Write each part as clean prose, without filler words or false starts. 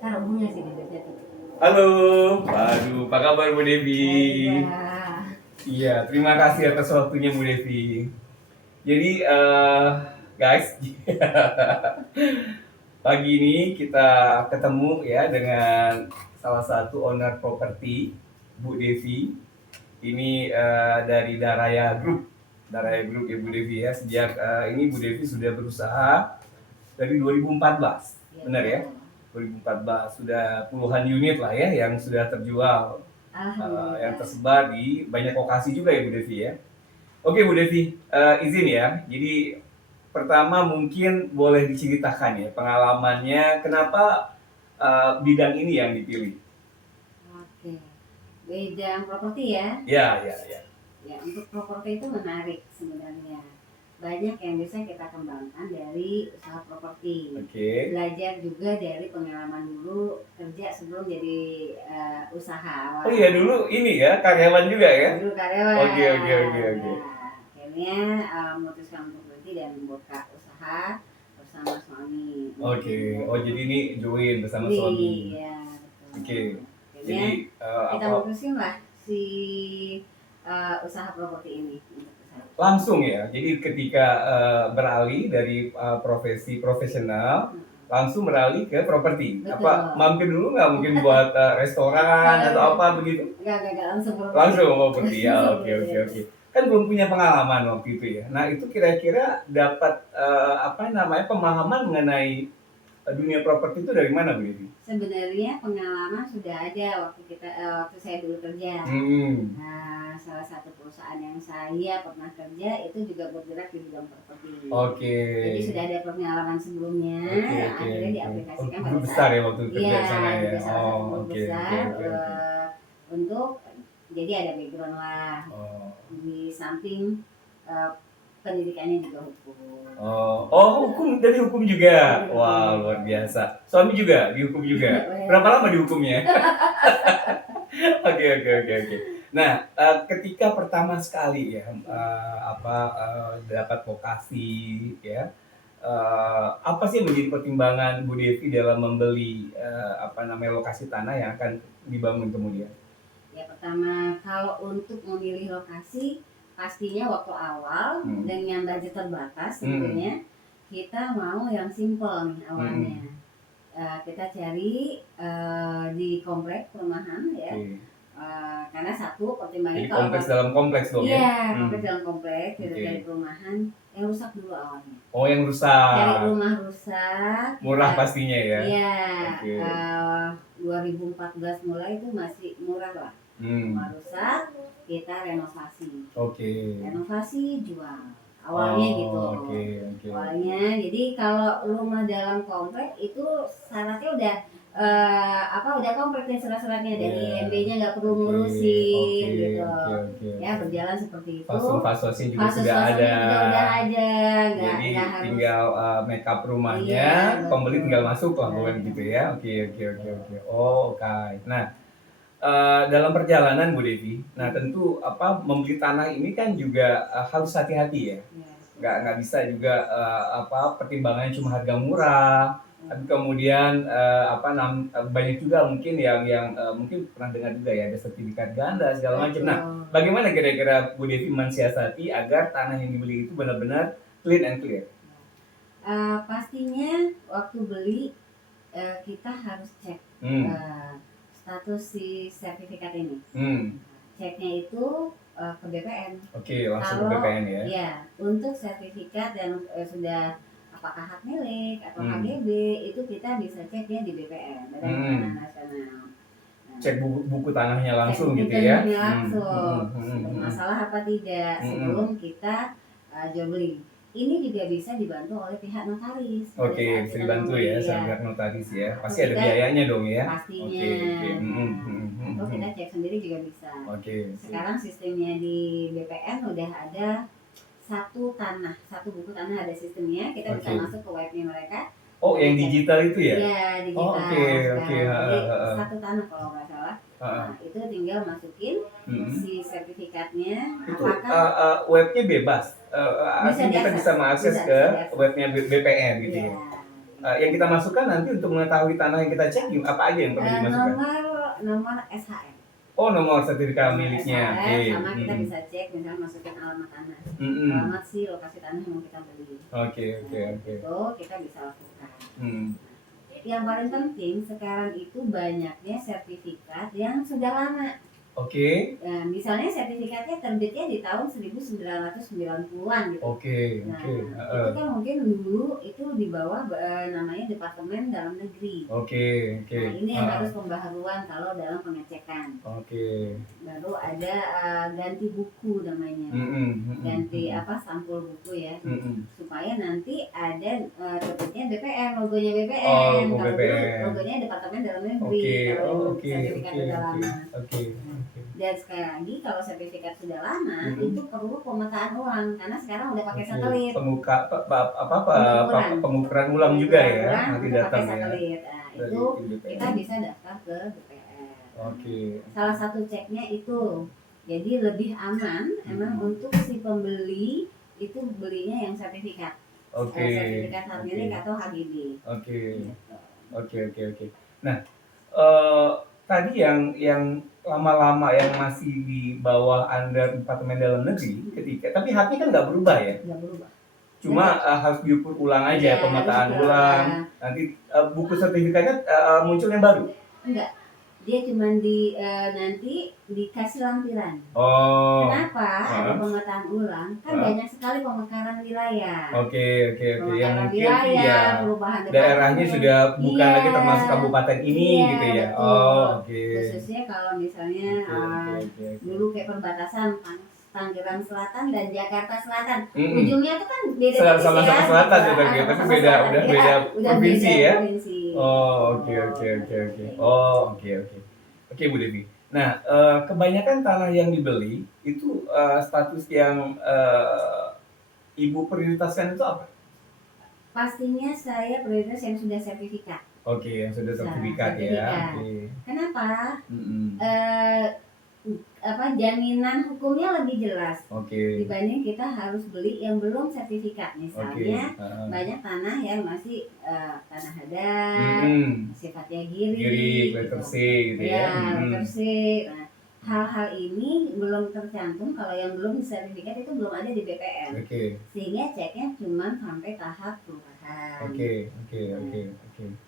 Taruh bunga sih di Jati. Halo, waduh, apa kabar Bu Devi? Baiklah. Iya, terima kasih atas waktunya Bu Devi. Jadi, guys, pagi ini kita ketemu ya dengan salah satu owner properti, Bu Devi. Ini dari Daraya Group ya Bu Devi ya. Sejak ini Bu Devi sudah berusaha dari 2014, Ya, benar ya? 2014 sudah puluhan unit lah ya yang sudah terjual, yang Alhamdulillah. tersebar di banyak lokasi juga ya Bu Devi ya. Oke Bu Devi, izin ya. Jadi pertama mungkin boleh diceritakan ya pengalamannya kenapa bidang ini yang dipilih. Oke. Bidang properti ya. Ya, ya, ya. Ya, untuk properti itu menarik sebenarnya. Banyak yang bisa kita kembangkan dari usaha properti. Oke. Belajar juga dari pengalaman dulu kerja sebelum jadi usaha awal. Oh iya, dulu ini ya karyawan juga ya? Dulu karyawan. Oke. Nah, akhirnya memutuskan untuk berhenti dan membuka usaha bersama suami. Oke. Oh jadi ini join bersama suami. Iya, betul. Oke. Akhirnya Jadi kita mutusin lah si usaha properti ini untuk usaha. langsung ya. Jadi ketika beralih dari profesi profesional langsung beralih ke properti. Betul. Apa mampir dulu nggak mungkin buat restoran atau apa begitu? Enggak langsung properti. Langsung properti ya. Oke. Kan belum punya pengalaman waktu itu ya. Nah itu kira-kira dapat pemahaman mengenai dunia properti itu dari mana Bu Devi? Sebenarnya pengalaman sudah ada waktu saya dulu kerja. Nah, salah satu perusahaan yang saya pernah kerja itu juga bergerak di bidang properti. Oke. Jadi sudah ada pengalaman sebelumnya. Akhirnya diaplikasikan pada Guru besar ya waktu kerja iya, sana ya. salah satu guru besar Oke. untuk jadi ada background lah. Di samping pendidikannya juga hukum. Hukum dari hukum juga. Wah, luar biasa. Suami juga dihukum juga. Berapa lama dihukumnya? Oke. Nah, ketika pertama sekali ya dapat lokasi ya, apa sih yang menjadi pertimbangan Bu Devi dalam membeli lokasi tanah yang akan dibangun kemudian? Ya pertama, kalau untuk memilih lokasi pastinya waktu awal dengan budget terbatas tentunya kita mau yang simple nih awalnya. Kita cari di komplek perumahan ya. Karena satu pertimbangan kalau kompleks dalam kompleks dong ya? Iya, kompleks dalam kompleks kita cari perumahan yang rusak dulu awalnya. Oh, yang rusak. Cari rumah rusak. Murah pastinya ya? Iya. 2014 mulai itu masih murah lah. Rumah rusak, kita renovasi. Renovasi jual. Awalnya gitu. Awalnya, jadi kalau rumah dalam komplek itu syaratnya udah komplek nih syarat-syaratnya dari IMB-nya nggak perlu ngurusin gitu. Ya berjalan seperti itu. Fasilitasnya juga sudah ada. Jadi tinggal make up rumahnya, pembeli tinggal masuk lah bukan gitu ya. Oke. Nah, dalam perjalanan Bu Devi, nah tentu membeli tanah ini kan juga harus hati-hati ya. Nggak bisa juga pertimbangannya cuma harga murah. Tapi kemudian banyak juga mungkin yang mungkin pernah dengar juga ya ada sertifikat ganda segala macam. Nah, bagaimana kira-kira Bu Devi mensiasati agar tanah yang dibeli itu benar-benar clean and clear? Pastinya waktu beli kita harus cek status si sertifikat ini. Ceknya itu ke BPN. Langsung ke BPN ya? Iya, untuk sertifikat yang sudah apakah hak milik atau HGB itu kita bisa ceknya di BPN, Badan Tanah Nasional. Cek buku tanahnya langsung gitu ya? Langsung. Bermasalah apa tidak sebelum kita jual beli. Ini juga bisa dibantu oleh pihak notaris. Bisa dibantu ya sama pihak notaris ya. Pasti ada biayanya dong ya. Pastinya. Atau kita cek sendiri juga bisa. Sekarang sistemnya di BPN udah ada satu buku tanah ada sistemnya. Kita bisa masuk ke webnya mereka. Yang digital itu ya? Iya, digital. Jadi satu tanah kalau nggak salah. Nah, itu tinggal masukin si sertifikatnya. Itu webnya bebas. Kita bisa mengakses ke webnya BPN gitu ya. yang kita masukkan nanti untuk mengetahui tanah yang kita cek apa aja yang perlu dimasukkan? Nomor SHM. Oh, nomor sertifikat miliknya. Sama kita bisa cek misalnya masukin alamat tanah. Alamat sih lokasi tanah yang mau kita beli. Oke. Itu kita bisa lakukan. Yang paling penting sekarang itu banyaknya sertifikat yang sudah lama. Oke. Nah, misalnya sertifikatnya terbitnya di tahun 1990-an gitu. Itu kan mungkin dulu itu di bawah namanya Departemen Dalam Negeri. Nah, ini yang harus pembaharuan kalau dalam pengecekan. Baru ada ganti buku namanya. Ganti sampul buku ya. Supaya nanti ada terbitnya BPN, logonya BPN. Kalau dulu logonya Departemen Dalam Negeri. Kalau sertifikat sudah lama. Dan sekali lagi kalau sertifikat sudah lama itu perlu pemetaan ulang karena sekarang udah pakai satelit. Pengukuran ulang juga ya. Nanti datang ya. Nah, itu kita bisa daftar ke BPN. Salah satu ceknya itu. Jadi lebih aman emang untuk si pembeli itu belinya yang sertifikat. Sertifikat hak milik atau HGB. Oke. Nah, tadi yang lama-lama yang masih di bawah under Departemen Dalam Negeri tapi haknya kan nggak berubah ya? Nggak berubah. Cuma harus diukur ulang aja, pemetaan ulang. Nanti buku sertifikatnya muncul yang baru? Enggak. Dia cuma nanti dikasih lampiran. Kenapa ada pemetaan ulang? Kan banyak sekali pemekaran wilayah. Oke. Yang mungkin perubahan daerahnya sudah bukan lagi termasuk kabupaten ini gitu ya. Khususnya kalau misalnya dulu kayak perbatasan Tangerang Selatan dan Jakarta Selatan. Ujungnya itu kan beda sama-sama selatan gitu, tapi beda provinsi ya. Oke Bu Devi. Nah, kebanyakan tanah yang dibeli itu status yang Ibu prioritaskan itu apa? Pastinya saya prioritas yang sudah sertifikat. Yang sudah sertifikat ya. Kenapa? Jaminan hukumnya lebih jelas dibanding kita harus beli yang belum sertifikat. Misalnya banyak tanah yang masih tanah adat, sifatnya giri, letter C gitu ya. Letter C. Nah, hal-hal ini belum tercantum kalau yang belum sertifikat itu belum ada di BPN. Sehingga ceknya cuma sampai tahap kelurahan.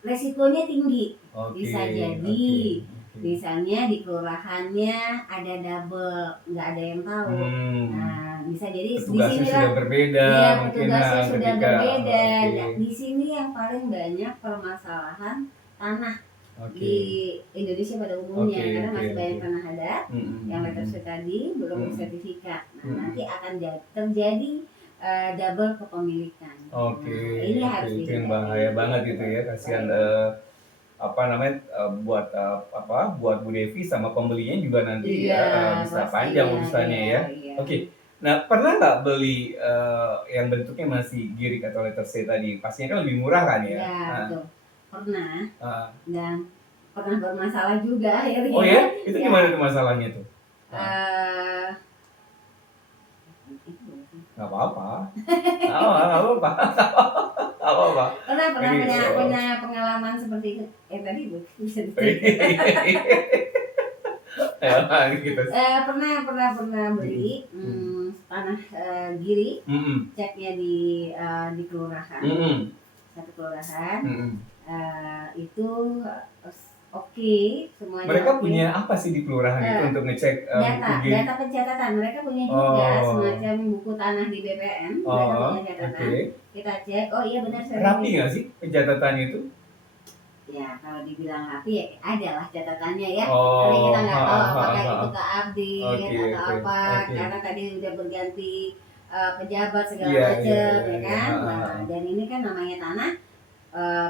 Resikonya tinggi. Bisa jadi misalnya di kelurahannya ada double, nggak ada yang tahu. Nah, bisa jadi di sini sudah berbeda. Petugasnya sudah berbeda. Di sini yang paling banyak permasalahan tanah di Indonesia pada umumnya karena masih banyak tanah adat yang letter C tadi belum sertifikat. Nah, nanti akan terjadi double kepemilikan. Ini harus itu yang bahaya banget gitu ya, kasihan buat Bu Devi sama pembelinya juga nanti bisa panjang urusannya ya. Nah, pernah nggak beli yang bentuknya masih girik atau letter C tadi? Pastinya kan lebih murah kan ya? Betul. Pernah. Dan pernah bermasalah juga akhirnya. Oh ya? Itu gimana tuh masalahnya tuh? Nggak apa-apa. Pernah pengalaman seperti itu. Tadi bisa pernah beli tanah giri, ceknya di kelurahan, satu kelurahan, itu semuanya. Mereka punya apa sih di kelurahan itu untuk ngecek data pencatatan? Mereka punya juga semacam buku tanah di BPN. Mereka punya catatan. Kita cek, iya benar. Rapi nggak sih pencatatannya itu? Ya, kalau dibilang rapi ya ada lah catatannya ya. Tapi kita nggak tahu apakah itu keupdate atau apa. Karena tadi udah berganti pejabat segala macam, ya kan. Nah, dan ini kan namanya tanah.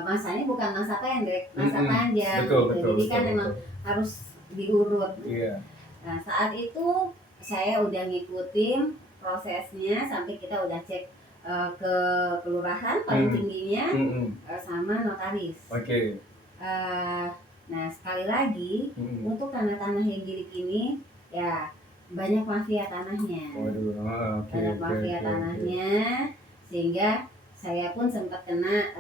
Masanya bukan masa pendek, masa panjang. Jadi kan memang harus diurut. Nah, saat itu saya udah ngikutin prosesnya sampai kita udah cek ke kelurahan paling tingginya sama notaris. Nah, sekali lagi untuk tanah-tanah yang girik ini ya banyak mafia tanahnya. Tanahnya sehingga saya pun sempat kena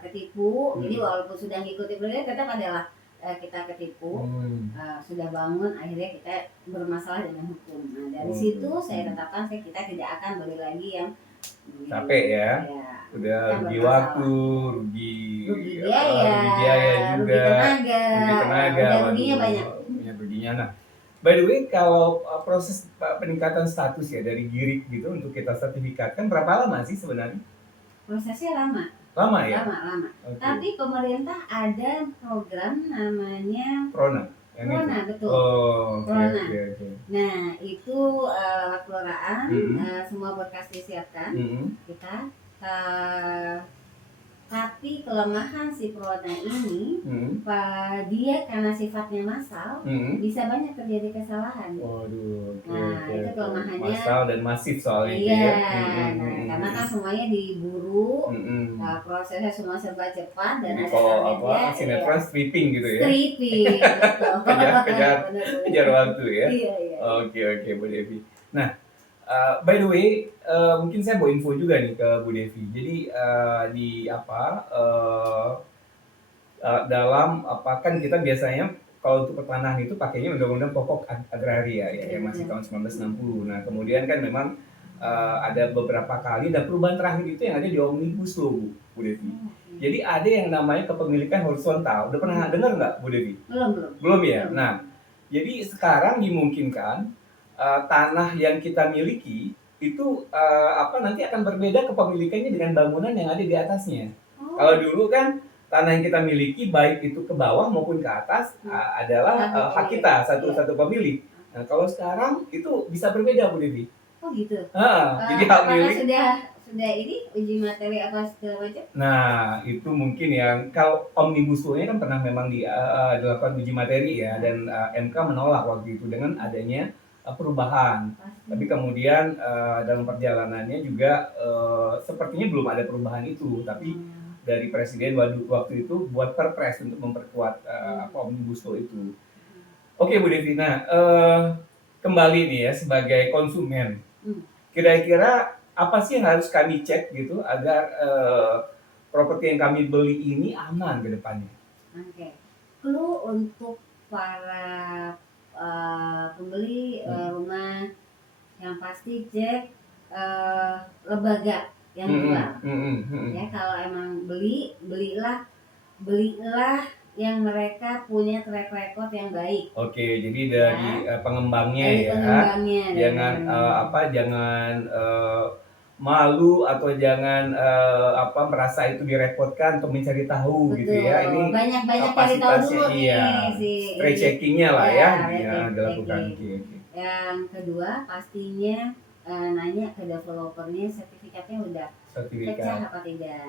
ketipu. Jadi walaupun sudah ngikuti program tetap adalah kita ketipu. Sudah bangun akhirnya kita bermasalah dengan hukum. Nah dari situ saya tetapkan kita tidak akan beli lagi yang capek ya. Udah rugi waktu, rugi biaya juga, rugi tenaga, ruginya banyak. Ruginya. Nah, by the way, kalau proses peningkatan status ya dari GIRIK gitu untuk kita sertifikatkan berapa lama sih sebenarnya? Prosesnya lama. Lama ya? Lama. Okay. Tapi pemerintah ada program namanya Prona. Betul. Prona. Okay. Nah, itu lewat kelurahan, semua berkas disiapkan. Kita tapi kelemahan si Prona ini, dia karena sifatnya massal, bisa banyak terjadi kesalahan. Waduh. Itu kelemahannya. Massal dan masif soalnya. Iya. Karena kan semuanya diburu, prosesnya semua serba cepat dan ada sinetron stripping gitu ya. Stripping, betul. kejar waktu ya. Iya. Oke, Bu Devi. Nah, by the way, mungkin saya bawa info juga nih ke Bu Devi. Jadi dalam kan kita biasanya kalau untuk pertanahan itu pakainya undang-undang pokok agraria ya, yang masih tahun 1960. Nah kemudian kan memang ada beberapa kali dan perubahan terakhir itu yang ada di Omnibus Law, Bu Devi. Jadi ada yang namanya kepemilikan horizontal. Udah pernah dengar nggak, Bu Devi? Belum ya. Nah jadi sekarang dimungkinkan tanah yang kita miliki itu nanti akan berbeda kepemilikannya dengan bangunan yang ada di atasnya. Kalau dulu kan tanah yang kita miliki baik itu ke bawah maupun ke atas adalah hak kita satu pemilik. Nah kalau sekarang itu bisa berbeda, Bu Devi. Oh gitu. Jadi hak milik sudah ini uji materi apa segala macam? Nah itu mungkin yang kalau Omnibus Law-nya kan pernah memang dilakukan uji materi ya, dan MK menolak waktu itu dengan adanya perubahan. Tapi kemudian dalam perjalanannya juga sepertinya belum ada perubahan itu, tapi dari Presiden waktu itu buat perpres untuk memperkuat Omnibus Law itu. Oke Bu Devi, nah kembali nih ya sebagai konsumen, kira-kira apa sih yang harus kami cek gitu agar properti yang kami beli ini aman ke depannya? Oke, clue untuk para pembeli rumah yang pasti cek lembaga yang jual. Ya kalau emang belilah yang mereka punya track record yang baik. Oke, jadi dari pengembangnya ya. Jangan malu atau jangan merasa itu direpotkan untuk mencari tahu. Betul. Gitu ya. Ini banyak cari tahu dulu checkingnya lah ya dilakukan. Yang kedua pastinya nanya ke developernya sertifikatnya udah pecah apa tidak.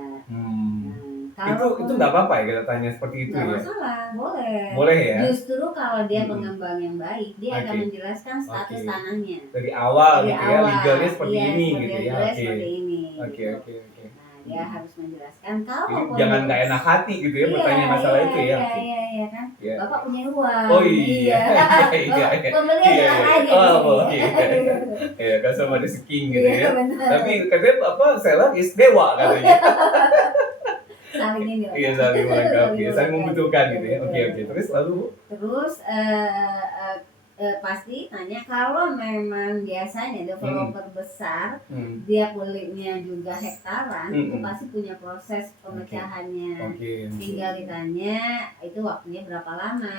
Itu nggak apa-apa ya kita tanya seperti itu ya? Nggak masalah, boleh ya. Justru kalau dia pengembang yang baik, dia akan menjelaskan status tanahnya dari awal gitu ya, legalnya seperti ini gitu ya. Oke. Dia harus menjelaskan kalau jangan nggak enak hati gitu ya bertanya masalah itu ya. Iya kan. Bapak punya uang. Oh iya. Pembeli aja. Iya, kan sama ada king gitu ya. Tapi katanya seller is dewa katanya. Saling ini. Iya, saling melengkapi, saling membutuhkan gitu ya. Oke. Terus pasti tanya kalau memang biasanya developer besar dia belinya juga hektaran, itu pasti punya proses pemecahannya. Tinggal ditanya itu waktunya berapa lama.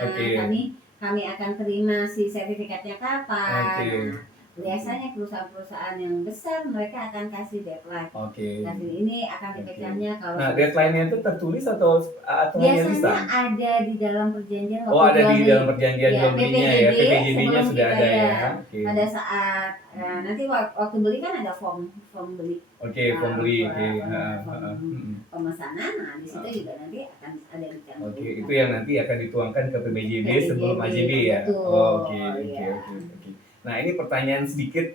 Kami akan terima si sertifikatnya kapan. Biasanya perusahaan-perusahaan yang besar mereka akan kasih deadline. Kasih ini akan dipecahnya kalau. Nah, deadline-nya itu tertulis atau hanya lisan? Biasanya ada di dalam perjanjian. Ada di dalam perjanjian jual belinya ya. PPJB-nya sudah ada ya. Pada saat nanti waktu beli kan ada form beli. Form beli. Pemesanan, di situ juga nanti akan ada dicantum. Itu yang nanti akan dituangkan ke PPJB sebelum AJB ya. Oke. Nah ini pertanyaan sedikit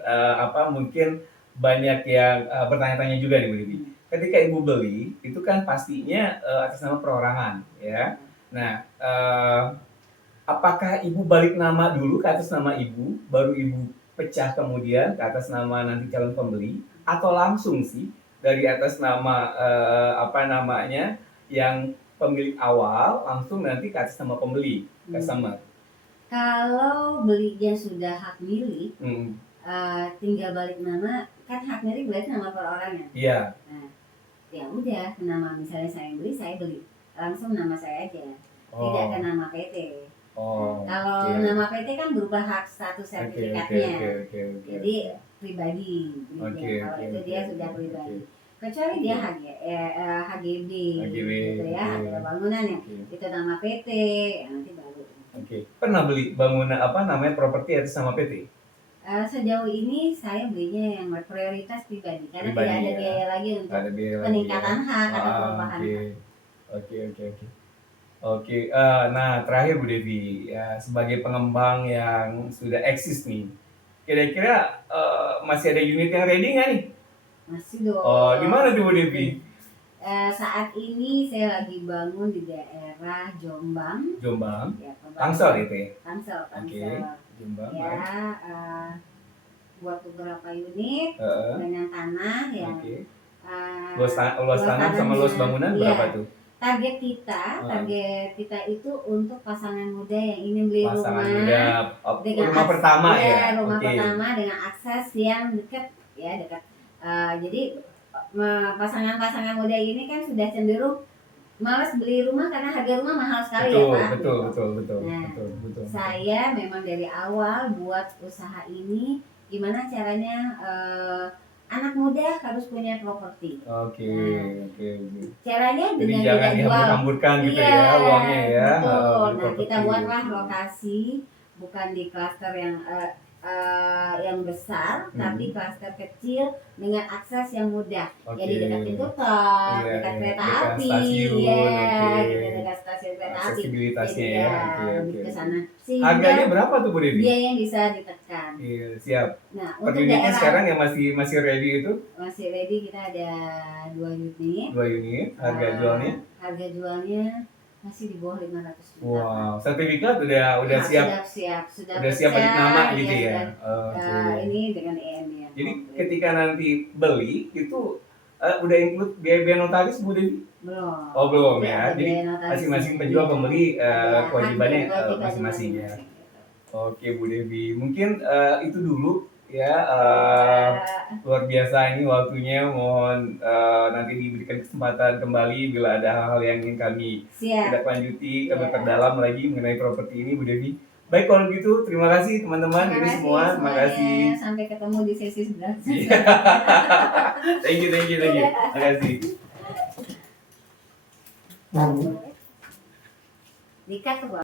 mungkin banyak yang bertanya-tanya juga nih Bu Devi. Ketika Ibu beli itu kan pastinya atas nama perorangan ya. Nah apakah Ibu balik nama dulu ke atas nama Ibu, baru Ibu pecah kemudian ke atas nama nanti calon pembeli, atau langsung sih dari atas nama apa namanya yang pemilik awal langsung nanti ke atas nama pembeli, customer. Kalau belinya sudah hak milik, tinggal balik nama, kan hak milik berarti nama perorangan. Iya. Nah, ya udah, nama misalnya saya beli langsung nama saya aja, tidak ke nama PT. Kalau nama PT kan berubah hak status sertifikatnya, jadi pribadi. Kalau itu dia sudah pribadi. Kecuali dia HGB, gitu ya, ada bangunan yang itu nama PT, nanti baru. Pernah beli bangunan apa namanya properti atas nama PT? Sejauh ini saya belinya yang prioritas pribadi karena tidak ada biaya lagi untuk peningkatan hak atau perubahan hak. Oke. Nah terakhir Bu Devi, ya sebagai pengembang yang sudah eksis nih, kira-kira masih ada unit yang ready nggak nih? Masih dong. Di mana tuh Bu Devi? Saat ini saya lagi bangun di daerah Jombang. Ya, Tangsel itu ya? Tangsel. Jombang. Ya, buat beberapa unit dengan tanah yang luas tanah sama luas bangunan berapa tuh? Target kita itu untuk pasangan muda yang ingin beli rumah dengan rumah pertama ya. Rumah pertama dengan akses yang dekat. Jadi pasangan muda ini kan sudah cenderung malas beli rumah karena harga rumah mahal sekali ya Pak. Betul. Saya memang dari awal buat usaha ini gimana caranya anak muda harus punya properti. Caranya dengan tidak dihambur-hamburkan gitu ya uangnya ya. Betul. Nah kita buatlah lokasi bukan di klaster yang besar, tapi klaster kecil dengan akses yang mudah. Jadi dekat pintu tol, dekat kereta api, dekat stasiun kereta api. Aksesibilitasnya ya. Ke sana. Harganya berapa tuh Bu Devi? Biaya yang bisa ditekan. Iya, siap. Nah, per unitnya sekarang yang masih ready itu? Masih ready, kita ada 2 unit. 2 unit. Harga jualnya? Harga jualnya masih di bawah 500 juta. Wow, sertifikat udah siap. Sudah siap balik nama gitu ya. Ini dengan EM ya. Jadi ketika nanti beli itu udah include biaya notaris Bu Devi? Belum. Belum ya. Jadi masing-masing penjual pembeli kewajibannya masing-masing ya. Oke Bu Devi, mungkin itu dulu ya. Luar biasa ini waktunya, mohon nanti diberikan kesempatan kembali bila ada hal-hal yang ingin kami tidak lanjuti, kami perdalam lagi mengenai properti ini Bu Devi. Baik kalau gitu, terima kasih teman-teman ini semua, terima kasih. Sampai ketemu di sesi selanjutnya. Thank you, terima kasih. Dikat tuh.